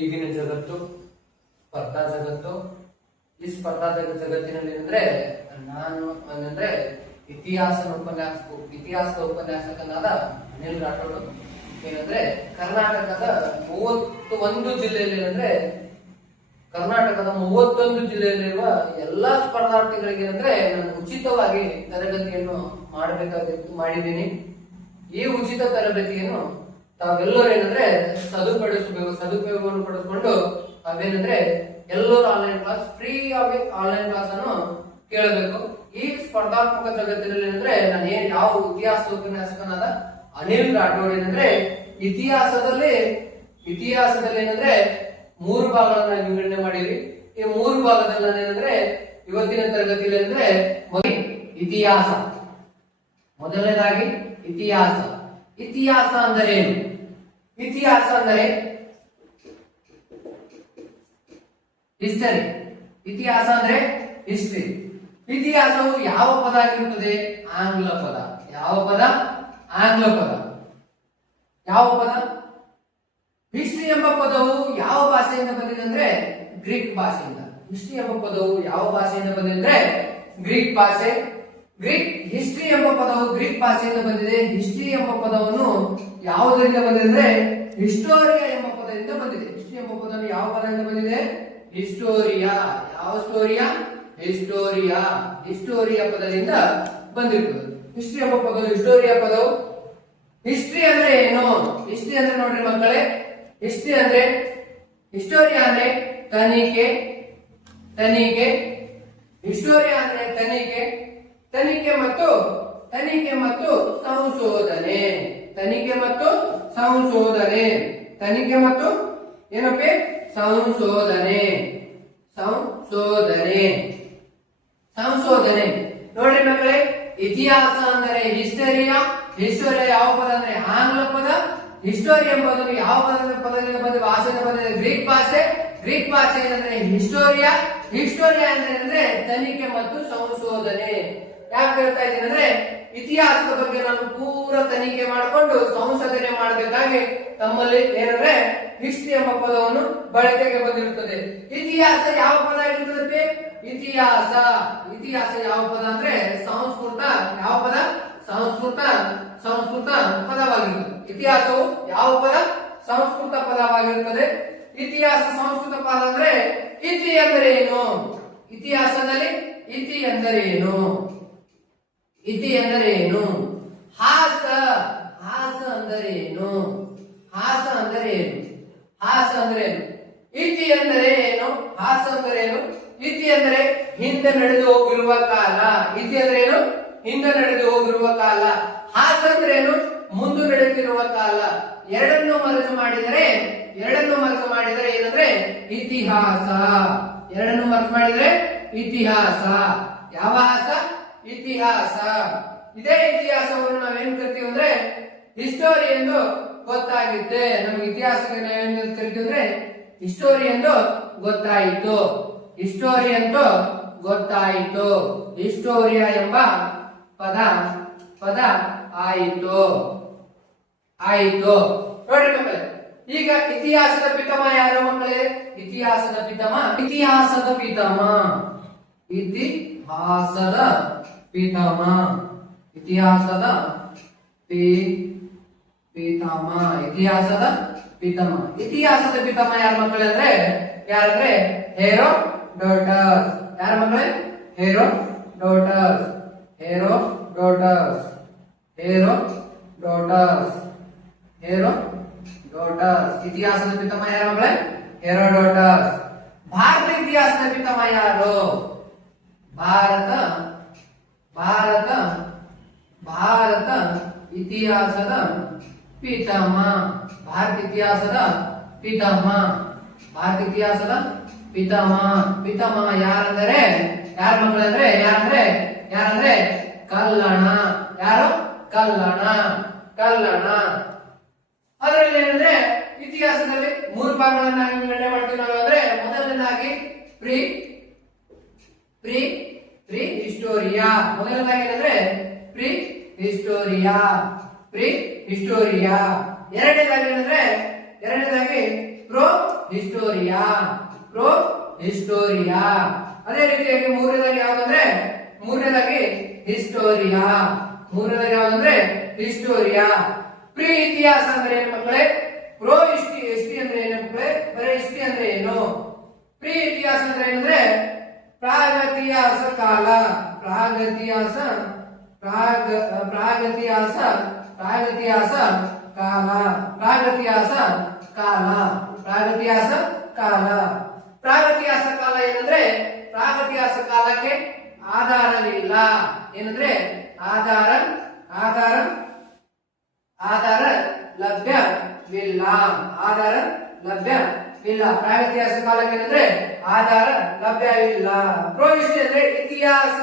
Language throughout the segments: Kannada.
ಈಗಿನ ಜಗತ್ತು ಸ್ಪರ್ಧಾ ಜಗತ್ತು. ಈ ಸ್ಪರ್ಧಾ ಜಗತ್ತಿನಲ್ಲಿ ನಾನು ಇತಿಹಾಸದ ಉಪನ್ಯಾಸಕನಾದ ಅನಿಲ್ ರಾಠೋಡ್. ಕರ್ನಾಟಕದ 31 ಜಿಲ್ಲೆಯಲ್ಲಿ ಕರ್ನಾಟಕದ 31 ಜಿಲ್ಲೆಯಲ್ಲಿರುವ ಎಲ್ಲಾ ಸ್ಪರ್ಧಾರ್ಥಿಗಳಿಗೆ ನಾನು ಉಚಿತವಾಗಿ ತರಬೇತಿಯನ್ನು ಮಾಡಿದ್ದೀನಿ. ಈ ಉಚಿತ ತರಬೇತಿಯನ್ನು ತಾವೆಲ್ಲರೂ ಸದುಪಯೋಗವನ್ನು ಪಡೆದುಕೊಂಡು ಎಲ್ಲರೂ ಆನ್ಲೈನ್ ಕ್ಲಾಸ್ ಫ್ರೀ ಆಗಿ ಆನ್ಲೈನ್ ಕ್ಲಾಸ್ ಅನ್ನು ಕೇಳಬೇಕು. ಈ ಸ್ಪರ್ಧಾತ್ಮಕ ಜಗತ್ತಿನಲ್ಲಿ ನಾನು ಯಾವ ಇತಿಹಾಸ ಉಪನ್ಯಾಸಕನಾದ ಅನಿಲ್ ರಾಠೋಡ್ ಇತಿಹಾಸದಲ್ಲಿ 3 ಭಾಗಗಳನ್ನ ವಿಂಗಡಣೆ ಮಾಡಿವಿ. ಈ 3 ಭಾಗದಲ್ಲಿ ಇವತ್ತಿನ ತರಗತಿಯಲ್ಲಿ ಇತಿಹಾಸ. ಮೊದಲನೇದಾಗಿ ಇತಿಹಾಸ ಅಂದರೆ ಏನು? ಇತಿಹಾಸ ಅಂದರೆ ಹಿಸ್ಟರಿ. ಇತಿಹಾಸ ಅಂದ್ರೆ ಹಿಸ್ಟರಿ. ಇತಿಹಾಸವು ಯಾವ ಪದ ಆಗಿರುತ್ತದೆ? ಆಂಗ್ಲ ಪದ. ಯಾವ ಪದ? ಆಂಗ್ಲ ಪದ. ಯಾವ ಪದ? ಹಿಸ್ಟರಿ ಎಂಬ ಪದವು ಯಾವ ಭಾಷೆಯಿಂದ ಬಂದಿದೆ? ಗ್ರೀಕ್ ಭಾಷೆಯಿಂದ. ಹಿಸ್ಟರಿ ಎಂಬ ಪದವು ಯಾವ ಭಾಷೆಯಿಂದ ಬಂದಿದೆ? ಗ್ರೀಕ್ ಭಾಷೆ. ಹಿಸ್ಟರಿ ಎಂಬ ಪದವು ಗ್ರೀಕ್ ಭಾಷೆಯಿಂದ ಬಂದಿದೆ. ಹಿಸ್ಟರಿ ಎಂಬ ಪದವನ್ನು ಯಾವುದರಿಂದ ಬಂದಿದೆ? ಹಿಸ್ಟೋರಿಯಾ ಎಂಬ ಪದದಿಂದ ಬಂದಿದೆ. ಹಿಸ್ಟರಿ ಎಂಬ ಪದವನ್ನು ಯಾವ ಪದದಿಂದ ಬಂದಿದೆ? ಹಿಸ್ಟೋರಿಯಾ. ಯಾವ ಸ್ಟೋರಿಯಾ? ಹಿಸ್ಟೋರಿಯಾ ಪದದಿಂದ ಬಂದಿರ್ತದೆ. ಹಿಸ್ಟರಿ ಎಂಬ ಪದವು ಹಿಸ್ಟೋರಿಯಾ ಪದವು. ಹಿಸ್ಟರಿ ಅಂದ್ರೆ ಏನು? ಹಿಸ್ಟರಿ ಅಂದ್ರೆ ನೋಡ್ರಿ ಮಕ್ಕಳೇ, ಹಿಸ್ಟೋರಿಯಾ ಅಂದ್ರೆ ತನಿಖೆ. ಹಿಸ್ಟೋರಿಯಾ ಅಂದ್ರೆ ತನಿಖೆ ಮತ್ತು ಸಂಶೋಧನೆ. ಏನಪ್ಪೆ? ಸಂಶೋಧನೆ. ನೋಡ್ರಿ ಮಕ್ಕಳೇ, ಇತಿಹಾಸ ಅಂದ್ರೆ ಹಿಸ್ಟೋರಿಯಾ ಯಾವ ಪದ ಅಂದ್ರೆ ಆಂಗ್ಲ ಪದ. ಹಿಸ್ಟೋರಿ ಎಂಬುದು ಯಾವ ಪದದಿಂದ ಬಂದ ಭಾಷೆಯಿಂದ ಬಂದಿದೆ? ಗ್ರೀಕ್ ಭಾಷೆ ಏನಂದ್ರೆ ಹಿಸ್ಟೋರಿಯಾ ಅಂದ್ರೆ ತನಿಖೆ ಮತ್ತು ಸಂಶೋಧನೆ. ಯಾಕೆ ಹೇಳ್ತಾ ಇದ್ದೀನಿ ಅಂದ್ರೆ ಇತಿಹಾಸದ ಬಗ್ಗೆ ನಾನು ಪೂರ ತನಿಖೆ ಮಾಡಿಕೊಂಡು ಸಂಶೋಧನೆ ಮಾಡಬೇಕಾಗಿ ತಮ್ಮಲ್ಲಿ ಹಿಸ್ಟರಿ ಎಂಬ ಪದವನ್ನು ಬಳಕೆಗೆ ಬಂದಿರುತ್ತದೆ. ಇತಿಹಾಸ ಯಾವ ಪದ ಆಗಿರುತ್ತದೆ? ಇತಿಹಾಸ ಯಾವ ಪದ ಅಂದ್ರೆ ಸಂಸ್ಕೃತ. ಯಾವ ಪದ? ಸಂಸ್ಕೃತ ಪದವಾಗಿರುತ್ತದೆ. ಇತಿಹಾಸವು ಯಾವ ಪದ? ಸಂಸ್ಕೃತ ಪದವಾಗಿರುತ್ತದೆ. ಇತಿಹಾಸ ಸಂಸ್ಕೃತ ಪದ ಅಂದ್ರೆ ಇತಿ ಅಂದರೆ ಏನು? ಇತಿಹಾಸದಲ್ಲಿ ಇತಿ ಎಂದರೆ ಏನು? ಹಾಸ ಅಂದರೆ ಏನು? ಇತಿ ಅಂದರೆ ಏನು? ಇತಿ ಅಂದರೆ ಹಿಂದೆ ನಡೆದು ಹೋಗಿರುವ ಕಾಲ. ಹಾಸ ಅಂದ್ರೆ ಏನು? ಮುಂದೆ ನಡೆಯುತ್ತಿರುವ ಕಾಲ. ಎರಡನ್ನು ಮರೆತು ಮಾಡಿದರೆ ಇತಿಹಾಸ. ಯಾವ ಹಾಸ? ಇತಿಹಾಸ. ಇದೇ ಇತಿಹಾಸವನ್ನು ನಾವೇನ್ ಕರಿತೀವಿ ಅಂದ್ರೆ ಹಿಸ್ಟೋರಿ ಎಂದು ಗೊತ್ತಾಗುತ್ತೆ. ನಮ್ಗೆ ಇತಿಹಾಸಕ್ಕೆ ನಾವೇನ್ ಕರಿತೀವಿ ಅಂದ್ರೆ ಹಿಸ್ಟೋರಿ ಎಂದು ಗೊತ್ತಾಯಿತು. ಹಿಸ್ಟೋರಿಯಾ ಎಂಬ ಪದ ಆಯಿತು. ನೋಡ್ರಿ ಮಕ್ಕಳೇ, ಈಗ ಇತಿಹಾಸದ ಪಿತಾಮಹ ಯಾರು ಮಕ್ಕಳೇ? ಇತಿಹಾಸದ ಪಿತಾಮಹ ಇತಿಹಾಸದ ಪಿತಾಮಹ ಯಾರು ಮಕ್ಕಳೇ ಅಂದ್ರೆ ಹೆರೋಡೋಟಸ್. ಯಾರು ಮಕ್ಕಳೇ? ಹೆರೋಡೋಟಸ್. ಇತಿಹಾಸದ ಪಿತಾಮಹ ಯಾರು ಮಕ್ಕಳೇ? ಹೆರೋಡೋಟಸ್. ಭಾರತ ಇತಿಹಾಸದ ಪಿತಾಮಹ ಯಾರು? ಭಾರತ ಇತಿಹಾಸದ ಪಿತಾಮಹ ಯಾರಂದ್ರೆ ಕಲ್ಲಣ. ಯಾರು? ಕಲ್ಲಣ. ಅದರಲ್ಲಿ ಏನಂದ್ರೆ ಇತಿಹಾಸದಲ್ಲಿ 3 ಭಾಗಗಳನ್ನ ವಿಂಗಡಣೆ ಮಾಡ್ತೀವಿ ನಾವು. ಮೊದಲನೇದಾಗಿ ಪ್ರೀ ಹಿಸ್ಟೋರಿಯಾ. Prehistory. ಎರಡನೇದಾಗಿ ಪ್ರೋ ಹಿಸ್ಟೋರಿಯಾ, ಪ್ರೋ ಹಿಸ್ಟೋರಿಯಾ. ಅದೇ ರೀತಿಯಾಗಿ ಮೂರನೇದಾಗಿ ಯಾವ್ದಂದ್ರೆ ಮೂರನೇದಾಗಿ ಹಿಸ್ಟೋರಿಯಾ. ಮೂರನೇದಾಗಿ ಯಾವ್ದಂದ್ರೆ ಹಿಸ್ಟೋರಿಯಾ. ಪ್ರೀ ಇತಿಹಾಸ ಅಂದ್ರೆ ಏನು ಮಕ್ಕಳೇ? ಪ್ರೋ ಹಿಸ್ಟ್ರಿ ಅಂದ್ರೆ ಏನು ಮಕ್ಕಳೇ? ಬರೀ ಹಿಸ್ಟ್ರಿ ಅಂದ್ರೆ ಏನು? ಪ್ರೀ ಇತಿಹಾಸ ಅಂದ್ರೆ ಏನಂದ್ರೆ ಪ್ರಾಗತಿಹಾಸ ಕಾಲ. ಪ್ರಾಗತಿಹಾಸ ಪ್ರಾಗತಿಹಾಸ ಪ್ರಾಗತಿಹಾಸ ಕಾಲ. ಪ್ರಾಗತಿಹಾಸ ಕಾಲ. ಪ್ರಾಗತಿಹಾಸ ಕಾಲ. ಪ್ರಾಗತಿಹಾಸ ಕಾಲ ಏನಂದ್ರೆ ಪ್ರಾಗತಿಹಾಸ ಕಾಲಕ್ಕೆ ಆಧಾರವಿಲ್ಲ. ಏನಂದ್ರೆ ಆಧಾರ ಆಧಾರ ಆಧಾರ ಲಭ್ಯವಿಲ್ಲ. ಆಧಾರ ಲಭ್ಯವಿಲ್ಲ. ಪ್ರಾಗತಿಹಾಸ ಕಾಲಕ್ಕೆ ಏನಂದ್ರೆ ಆಧಾರ ಲಭ್ಯವಿಲ್ಲ. ಪ್ರೋ ಹಿಸ್ಟ್ರಿ ಅಂದ್ರೆ ಇತಿಹಾಸ.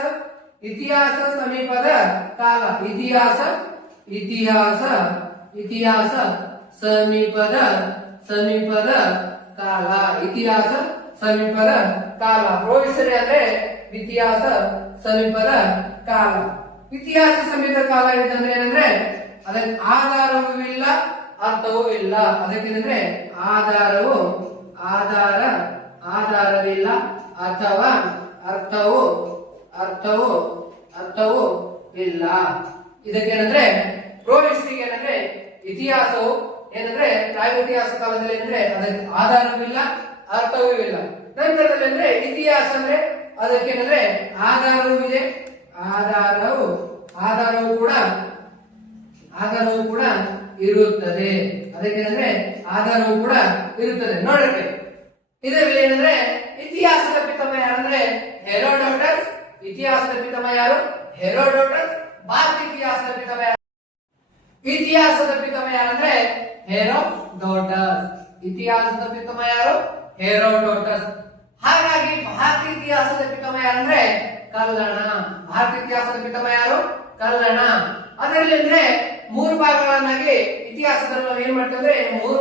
ಇತಿಹಾಸ ಸಮೀಪದ ಕಾಲ. ಇತಿಹಾಸ ಇತಿಹಾಸ ಇತಿಹಾಸ ಸಮೀಪದ ಸಮೀಪದ ಕಾಲ. ಇತಿಹಾಸ ಸಮೀಪದ ಕಾಲ. ಪ್ರೋ ಹಿಸ್ಟರಿ ಅಂದ್ರೆ ಇತಿಹಾಸ ಸಮೀಪದ ಕಾಲ. ಇತಿಹಾಸ ಸಮೀಪದ ಕಾಲ ಅಂದ್ರೆ ಏನಂದ್ರೆ ಅದಕ್ಕೆ ಆಧಾರವೂ ಇಲ್ಲ, ಅರ್ಥವೂ ಇಲ್ಲ. ಅದಕ್ಕೇನಂದ್ರೆ ಆಧಾರವು ಆಧಾರವಿಲ್ಲ ಅಥವಾ ಅರ್ಥವು ಇಲ್ಲ. ಇದಕ್ಕೇನಂದ್ರೆ ಪ್ರೋ ಹಿಸ್ಟ್ರಿಗೆ ಏನಂದ್ರೆ ಇತಿಹಾಸವು ಏನಂದ್ರೆ ಪ್ರಾಗೈತಿಹಾಸ ಕಾಲದಲ್ಲಿ ಅಂದ್ರೆ ಅದಕ್ಕೆ ಆಧಾರವೂ ಇಲ್ಲ, ಅರ್ಥವೂ ಇಲ್ಲ. ನಂತರದಲ್ಲಿ ಅಂದ್ರೆ ಇತಿಹಾಸ ಅಂದ್ರೆ ಅದಕ್ಕೇನಂದ್ರೆ ಆಧಾರವೂ ಇದೆ, ಆಧಾರವು ಕೂಡ ಇರುತ್ತದೆ. ಅದಕ್ಕೇನಂದ್ರೆ ಆಧಾರವು ಕೂಡ ಇರುತ್ತದೆ. ನೋಡ್ರಿ ಇದರಲ್ಲಿ ಏನಂದ್ರೆ ಇತಿಹಾಸದ ಪಿತಾಮಹ ಯಾರಂದ್ರೆ ಹೆರೋಡೋಟಸ್. ಇತಿಹಾಸದ ಪಿತಾಮಹ ಯಾರು? ಹೆರೋಡೋಟಸ್. ಭಾರತ ಇತಿಹಾಸದ ಪಿತಾಮಹ ಯಾರು? ಇತಿಹಾಸದ ಪಿತಾಮಹ ಯಾರಂದ್ರೆ ಹೆರೋಡೋಟಸ್. ಇತಿಹಾಸದ ಪಿತಾಮಹ ಯಾರು? ಹೆರೋಡೋಟಸ್. ಹಾಗಾಗಿ ಭಾರತ ಇತಿಹಾಸದ ಪಿತಾಮಹ ಯಾರಂದ್ರೆ ಕಲ್ಲಣ. ಭಾರತ ಇತಿಹಾಸದ ಪಿತಾಮಹ ಯಾರು? ಕಲ್ಲಣ. ಅದರಲ್ಲಿ ಅಂದ್ರೆ ಮೂರು ಭಾಗಗಳನ್ನಾಗಿ ಇತಿಹಾಸದಲ್ಲಿ ನಾವು ಏನ್ ಮಾಡ್ತೀವಿ ಅಂದ್ರೆ ಮೂರು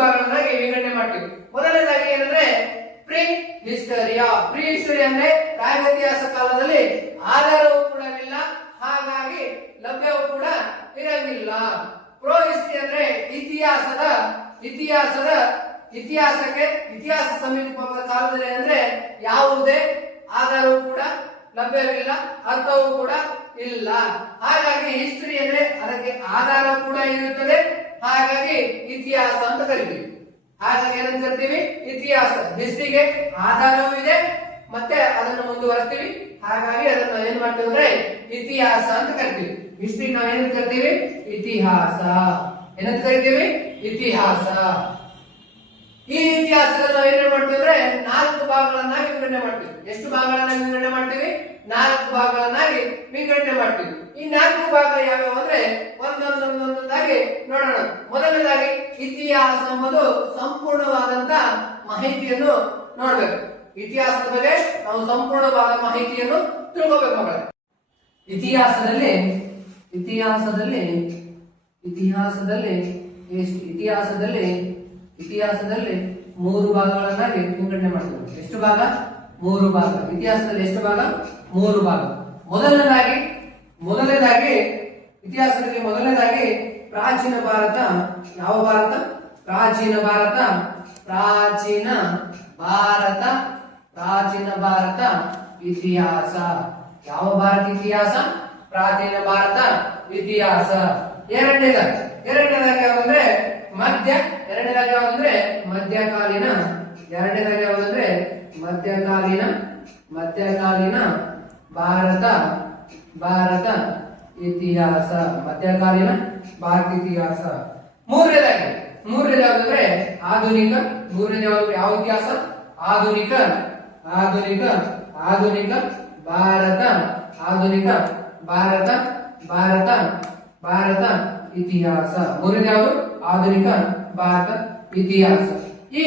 ಭಾಗಗಳನ್ನಾಗಿ ವಿಂಗಡಣೆ ಮಾಡ್ತೀವಿ. ಮೊದಲನೇದಾಗಿ ಏನಂದ್ರೆ ಪ್ರೀ ಹಿಸ್ಟರಿಯಾ. ಪ್ರೀ ಹಿಸ್ಟರಿ ಅಂದ್ರೆ ಪ್ರಾಗೈತಿಹಾಸ ಕಾಲದಲ್ಲಿ ಆಧಾರವೂ ಕೂಡ ಇಲ್ಲ, ಹಾಗಾಗಿ ಲಭ್ಯವೂ ಕೂಡ ಇರಂಗಿಲ್ಲ. ಪ್ರೋ ಹಿಸ್ಟರಿ ಅಂದ್ರೆ ಇತಿಹಾಸ ಸಮೀಪದ ಕಾಲದಲ್ಲಿ ಅಂದ್ರೆ ಯಾವುದೇ ಆಧಾರವೂ ಕೂಡ ಲಭ್ಯವಿಲ್ಲ, ಅರ್ಥವೂ ಕೂಡ ಇಲ್ಲ. ಹಾಗಾಗಿ ಹಿಸ್ಟರಿ ಅಂದ್ರೆ ಅದಕ್ಕೆ ಆಧಾರ ಕೂಡ ಇರುತ್ತದೆ, ಹಾಗಾಗಿ ಇತಿಹಾಸ ಅಂತ ಕರಿತೀವಿ. ಹಾಗಾಗಿ ಏನಂತ ಕರಿತೀವಿ? ಇತಿಹಾಸ. ಹಿಸ್ಟರಿಗೆ ಆಧಾರವೂ ಇದೆ ಮತ್ತೆ ಅದನ್ನು ಮುಂದುವರಿಸ್ತೀವಿ, ಹಾಗಾಗಿ ಅದನ್ನ ಏನ್ ಮಾಡ್ತೀವಿ ಅಂದ್ರೆ ಇತಿಹಾಸ ಅಂತ ಕರಿತೀವಿ. ಹಿಸ್ಟರಿ ನಾವು ಏನಂತ ಕರಿತೀವಿ? ಇತಿಹಾಸ. ಏನಂತ ಕರಿತೀವಿ? ಇತಿಹಾಸ. ಈ ಇತಿಹಾಸದಲ್ಲಿ ನಾವು ಏನ್ ಮಾಡ್ತೀವಿ ಅಂದ್ರೆ 4 ಭಾಗಗಳನ್ನಾಗಿ ವಿಂಗಡಣೆ ಮಾಡ್ತೀವಿ. ಎಷ್ಟು ಭಾಗಗಳನ್ನಾಗಿ ವಿಂಗಡಣೆ ಮಾಡ್ತೀವಿ? 4 ಭಾಗಗಳನ್ನಾಗಿ ವಿಂಗಡಣೆ ಮಾಡ್ತೀವಿ. ಈ 4 ಭಾಗ ಯಾವ್ಯಾವ ಅಂದ್ರೆ ಒಂದೊಂದಾಗಿ ನೋಡೋಣ. ಮೊದಲನೇದಾಗಿ ಇತಿಹಾಸ ಎಂಬುದು ಸಂಪೂರ್ಣವಾದಂತ ಮಾಹಿತಿಯನ್ನು ನೋಡ್ಬೇಕು. ಇತಿಹಾಸದ ಬಗ್ಗೆ ನಾವು ಸಂಪೂರ್ಣವಾದ ಮಾಹಿತಿಯನ್ನು ತಿಳ್ಕೋಬೇಕು ಮಕ್ಕಳೇ. ಇತಿಹಾಸದಲ್ಲಿ 3 ಭಾಗಗಳನ್ನಾಗಿ ವಿಂಗಡಣೆ ಮಾಡ್ತೀವಿ. ಎಷ್ಟು ಭಾಗ? 3 ಭಾಗ. ಇತಿಹಾಸದಲ್ಲಿ ಎಷ್ಟು ಭಾಗ? 3 ಭಾಗ. ಮೊದಲನೇದಾಗಿ ಇತಿಹಾಸದಲ್ಲಿ ಪ್ರಾಚೀನ ಭಾರತ. ಯಾವ ಭಾರತ? ಪ್ರಾಚೀನ ಭಾರತ ಇತಿಹಾಸ. ಯಾವ ಭಾರತ ಇತಿಹಾಸ? ಪ್ರಾಚೀನ ಭಾರತ ಇತಿಹಾಸ. ಎರಡನೇದಾಗಿ ಯಾವಂದ್ರೆ ಮಧ್ಯಕಾಲೀನ ಭಾರತ ಇತಿಹಾಸ. ಮಧ್ಯಕಾಲೀನ ಭಾರತ ಇತಿಹಾಸ. ಮೂರನೇದಾಗಿ ಆಧುನಿಕ. ಯಾವ ಇತಿಹಾಸ? ಆಧುನಿಕ ಭಾರತ ಇತಿಹಾಸ. ಮೂರನೇ ಯಾವುದು? ಆಧುನಿಕ ಭಾರತ ಇತಿಹಾಸ. ಈ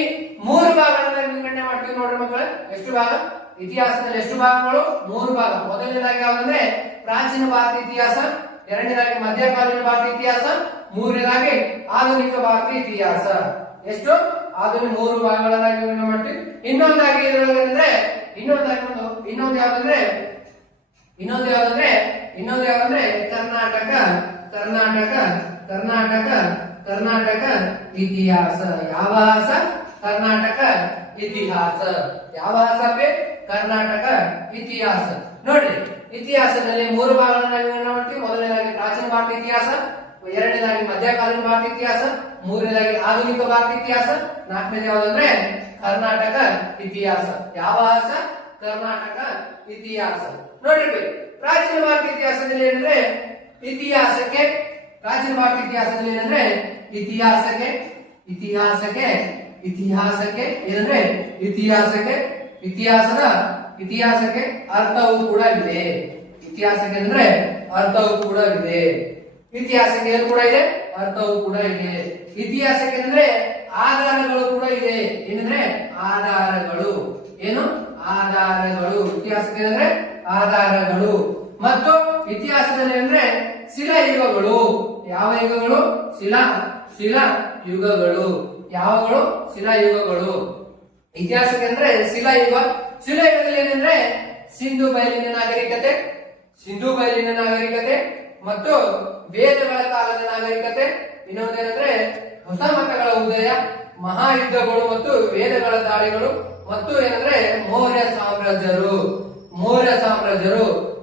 3 ಭಾಗಗಳನ್ನ ವಿಂಗಡಣೆ ಮಾಡ್ತೀವಿ ನೋಡ್ರಿ ಮಕ್ಕಳೇ. ಎಷ್ಟು ಭಾಗ? ಇತಿಹಾಸದಲ್ಲಿ ಎಷ್ಟು ಭಾಗಗಳು? 3 ಭಾಗ. ಮೊದಲನೇದಾಗಿ ಯಾವಂದ್ರೆ ಪ್ರಾಚೀನ ಭಾರತ ಇತಿಹಾಸ, ಎರಡನೇದಾಗಿ ಮಧ್ಯಕಾಲೀನ ಭಾರತ ಇತಿಹಾಸ, ಮೂರನೇದಾಗಿ ಆಧುನಿಕ ಭಾರತ ಇತಿಹಾಸ. ಎಷ್ಟು? ಆಧುನಿಕ 3 ಭಾಗಗಳನ್ನಾಗಿ ವಿಂಗಡಣೆ ಮಾಡ್ತೀವಿ. ಇನ್ನೊಂದು ಯಾವ್ದಂದ್ರೆ ಕರ್ನಾಟಕ ಇತಿಹಾಸ. ಯಾವ ಹಾಸ? ಕರ್ನಾಟಕ ಇತಿಹಾಸ. ಯಾವ ಹಾಸ? ಕರ್ನಾಟಕ ಇತಿಹಾಸ. ನೋಡ್ರಿ, ಇತಿಹಾಸದಲ್ಲಿ 3 ಭಾಗಗಳನ್ನ ಮಾಡ್ತೀವಿ. ಮೊದಲನೇದಾಗಿ ಪ್ರಾಚೀನ ಭಾರತ ಇತಿಹಾಸ, ಎರಡನೇದಾಗಿ ಮಧ್ಯಕಾಲೀನ ಭಾರತ ಇತಿಹಾಸ, ಮೂರನೇದಾಗಿ ಆಧುನಿಕ ಭಾರತ ಇತಿಹಾಸ, ನಾಲ್ಕನೇದು ಯಾವ್ದಂದ್ರೆ ಕರ್ನಾಟಕ ಇತಿಹಾಸ. ಯಾವ ಹಾಸ? ಕರ್ನಾಟಕ ಇತಿಹಾಸ. ನೋಡ್ರಿ, ಪ್ರಾಚೀನ ಭಾರತ ಇತಿಹಾಸದಲ್ಲಿ ಏನಂದ್ರೆ ಇತಿಹಾಸಕ್ಕೆ, ಪ್ರಾಚೀನ ಭಾರತ ಇತಿಹಾಸದಲ್ಲಿ ಏನಂದ್ರೆ ಇತಿಹಾಸಕ್ಕೆ ಇತಿಹಾಸಕ್ಕೆ ಇತಿಹಾಸಕ್ಕೆ ಏನಂದ್ರೆ ಇತಿಹಾಸಕ್ಕೆ ಇತಿಹಾಸಕ್ಕೆ ಅರ್ಥವೂ ಕೂಡ ಇದೆ. ಇತಿಹಾಸಕ್ಕೆ ಅಂದ್ರೆ ಅರ್ಥವೂ ಕೂಡ ಇದೆ. ಇತಿಹಾಸಕ್ಕೆ ಏನು ಕೂಡ ಇದೆ? ಅರ್ಥವೂ ಕೂಡ ಇದೆ. ಇತಿಹಾಸಕ್ಕೆ ಅಂದ್ರೆ ಆಧಾರಗಳು ಕೂಡ ಇದೆ. ಏನಂದ್ರೆ ಆಧಾರಗಳು. ಏನು? ಆಧಾರಗಳು. ಇತಿಹಾಸಕ್ಕೆ ಅಂದ್ರೆ ಆಧಾರಗಳು. ಮತ್ತು ಇತಿಹಾಸದಲ್ಲಿ ಅಂದ್ರೆ ಶಿಲಾಯುಗಗಳು. ಯಾವ ಯುಗಗಳು? ಶಿಲಾ ಯುಗಗಳು. ಯಾವಗಳು? ಶಿಲಾಯುಗಗಳು. ಇತಿಹಾಸಕ್ಕೆ ಅಂದ್ರೆ ಶಿಲಾಯುಗದಲ್ಲಿ ಏನಂದ್ರೆ ಸಿಂಧು ಬಯಲಿನ ನಾಗರಿಕತೆ ಮತ್ತು ವೇದಗಳ ಕಾಲದ ನಾಗರಿಕತೆ. ಇನ್ನೊಂದೇನಂದ್ರೆ ಹೊಸ ಮತಗಳ ಉದಯ, ಮಹಾಯುದ್ಧಗಳು ಮತ್ತು ವೇದಗಳ ದಾಳಿಗಳು ಮತ್ತು ಏನಂದ್ರೆ ಮೌರ್ಯ ಸಾಮ್ರಾಜ್ಯರು.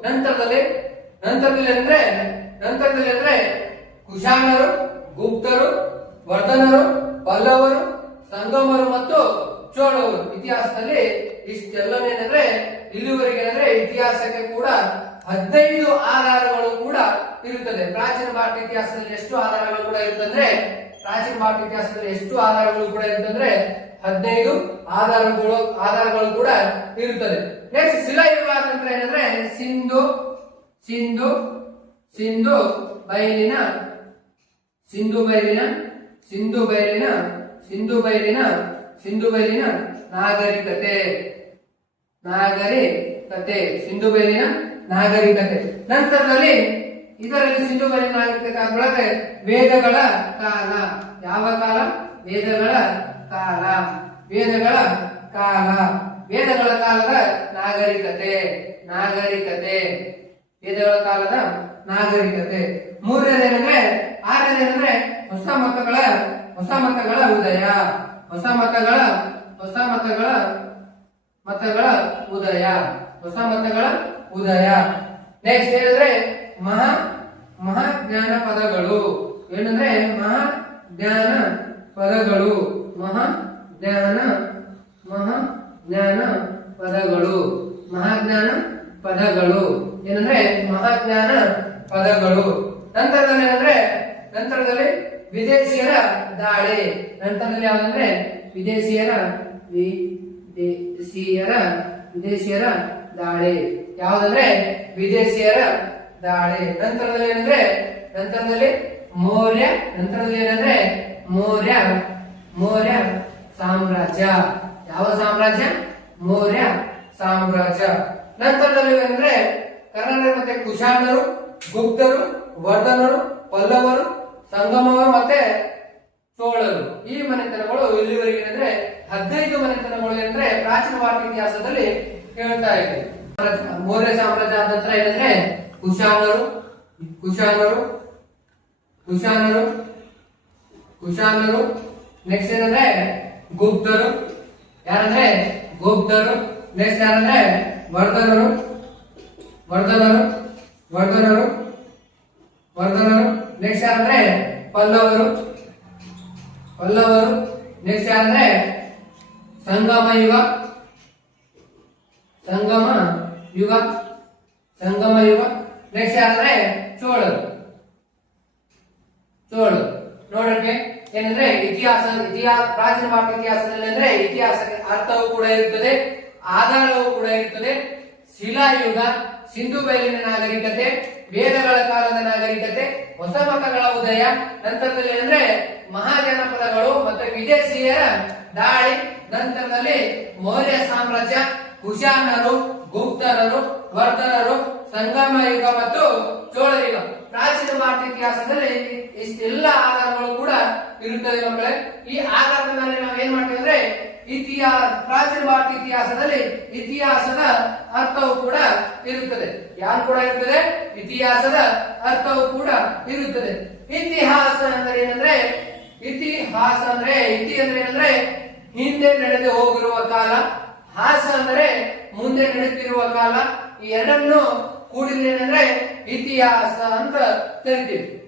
ನಂತರದಲ್ಲಿ ಅಂದ್ರೆ ಕುಶಾಣರು, ಗುಪ್ತರು, ವರ್ಧನರು, ಪಲ್ಲವರು, ಸಂಗಮರು ಮತ್ತು ಚೋಳವರು. ಇತಿಹಾಸದಲ್ಲಿ ಇಷ್ಟೆಲ್ಲನೇನಂದ್ರೆ ಇಲ್ಲಿವರೆಗೆ ಅಂದ್ರೆ ಇತಿಹಾಸಕ್ಕೆ ಕೂಡ 15 ಆಧಾರಗಳು ಕೂಡ ಇರುತ್ತದೆ. ಪ್ರಾಚೀನ ಭಾರತ ಇತಿಹಾಸದಲ್ಲಿ ಎಷ್ಟು ಆಧಾರಗಳು ಕೂಡ ಇರುತ್ತಂದ್ರೆ 15 ಆಧಾರಗಳು ಕೂಡ ಇರುತ್ತದೆ. ನೆಕ್ಸ್ಟ್ ಶಿಲಾಯುಗ ನಂತರ ಏನಂದ್ರೆ ಸಿಂಧು ಬಯಲಿನ ನಾಗರಿಕತೆ. ನಂತರದಲ್ಲಿ ಇದರಲ್ಲಿ ಸಿಂಧು ಬಯಲಿನ ನಾಗರಿಕತೆ ಆದೊಳಗೆ ವೇದಗಳ ಕಾಲ. ಯಾವ ಕಾಲ? ವೇದಗಳ ಕಾಲದ ನಾಗರಿಕತೆ. ಮೂರನೇದೇನಂದ್ರೆ ಹೊಸ ಮತಗಳ ಉದಯ. ನೆಕ್ಸ್ಟ್ ಏನಂದ್ರೆ ಮಹಾಜ್ಞಾನ ಪದಗಳು. ಏನಂದ್ರೆ ಮಹಾಜ್ಞಾನ ಪದಗಳು. ಏನಂದ್ರೆ ಮಹಾಜ್ಞಾನ ಪದಗಳು. ನಂತರದಲ್ಲಿ ವಿದೇಶಿಯರ ದಾಳಿ. ನಂತರದಲ್ಲಿ ಯಾವ್ದಂದ್ರೆ ವಿದೇಶಿಯರ ದಾಳಿ. ಯಾವ್ದಂದ್ರೆ ವಿದೇಶಿಯರ ದಾಳಿ. ನಂತರದಲ್ಲಿ ಮೌರ್ಯ ಸಾಮ್ರಾಜ್ಯ. ಯಾವ ಸಾಮ್ರಾಜ್ಯ? ಮೌರ್ಯ ಸಾಮ್ರಾಜ್ಯ. ನಂತರದಲ್ಲಿ ಏನಂದ್ರೆ ಕನ್ನಡ ಮತ್ತೆ ಕುಶಾಣರು, ಗುಪ್ತರು, ವರ್ಧನರು, ಪಲ್ಲವರು, ಸಂಗಮವರು ಮತ್ತೆ ಚೋಳರು. ಈ ಮನೆತನಗಳು ಇಲ್ಲಿವರೆಗೆ ಅಂದ್ರೆ 15 ಮನೆತನಗಳು ಏನಂದ್ರೆ ಪ್ರಾಚೀನ ಭಾರತ ಇತಿಹಾಸದಲ್ಲಿ ಹೇಳ್ತಾ ಇದೆ. ಮೌರ್ಯ ಸಾಮ್ರಾಜ್ಯ ಆದ ನಂತರ ಏನಂದ್ರೆ ಕುಶಾಣರು. ನೆಕ್ಸ್ಟ್ ಏನಂದ್ರೆ ಗುಪ್ತರು. ಯಾರಂದ್ರೆ ಗುಪ್ತರು. ನೆಕ್ಸ್ಟ್ ಯಾರಂದ್ರೆ ವರ್ಧನರು. ನೆಕ್ಸ್ಟ್ ಯಾರಂದ್ರೆ ಪಲ್ಲವರು. ನೆಕ್ಸ್ಟ್ ಯಾರಂದ್ರೆ ಸಂಗಮ ಯುಗ. ನೆಕ್ಸ್ಟ್ ಯಾರಂದ್ರೆ ಚೋಳರು. ನೋಡಕ್ಕೆ ಏನಂದ್ರೆ ಪ್ರಾಚೀನ ಭಾರತ ಇತಿಹಾಸದಲ್ಲಿ ಅಂದ್ರೆ ಇತಿಹಾಸಕ್ಕೆ ಅರ್ಥವೂ ಕೂಡ ಇರುತ್ತದೆ, ಆಧಾರವೂ ಕೂಡ ಇರುತ್ತದೆ. ಶಿಲಾಯುಗ, ಸಿಂಧು ಬಯಲಿನ ನಾಗರಿಕತೆ, ವೇದಗಳ ಕಾಲದ ನಾಗರಿಕತೆ, ಹೊಸ ಮತಗಳ ಉದಯ. ನಂತರದಲ್ಲಿ ಏನಂದ್ರೆ ಮಹಾಜನಪದಗಳು ಮತ್ತೆ ವಿದೇಶಿಯರ ದಾಳಿ. ನಂತರದಲ್ಲಿ ಮೌರ್ಯ ಸಾಮ್ರಾಜ್ಯ, ಕುಶಾಣರು, ಗುಪ್ತರರು, ವರ್ಧನರು, ಸಂಗಮ ಯುಗ ಮತ್ತು ಚೋಳ ಯುಗ. ಪ್ರಾಚೀನ ಭಾರತ ಇತಿಹಾಸದಲ್ಲಿ ಇಷ್ಟೆಲ್ಲ ಆಧಾರಗಳು ಕೂಡ ಇರುತ್ತದೆ ಮಕ್ಕಳೇ. ಈ ಆಧಾರದ ಮೇಲೆ ನಾವು ಏನ್ ಮಾಡ್ತೀವಿ ಅಂದ್ರೆ ಪ್ರಾಚೀನ ಭಾರತ ಇತಿಹಾಸದಲ್ಲಿ ಇತಿಹಾಸದ ಅರ್ಥವು ಕೂಡ ಇರುತ್ತದೆ. ಯಾರು ಕೂಡ ಇರುತ್ತದೆ? ಇತಿಹಾಸದ ಅರ್ಥವು ಕೂಡ ಇರುತ್ತದೆ. ಇತಿಹಾಸ ಅಂದ್ರೆ ಏನಂದ್ರೆ ಇತಿಹಾಸ ಅಂದ್ರೆ ಇತಿ ಅಂದ್ರೆ ಏನಂದ್ರೆ ಹಿಂದೆ ನಡೆದು ಹೋಗಿರುವ ಕಾಲ, ಹಾಸ ಅಂದ್ರೆ ಮುಂದೆ ನಡೆಯುತ್ತಿರುವ ಕಾಲ. ಈ ಎರಡನ್ನು ಕೂಡಿದ್ರೆ ಏನಂದ್ರೆ ಇತಿಹಾಸ ಅಂತ ಕರಿತೀವಿ.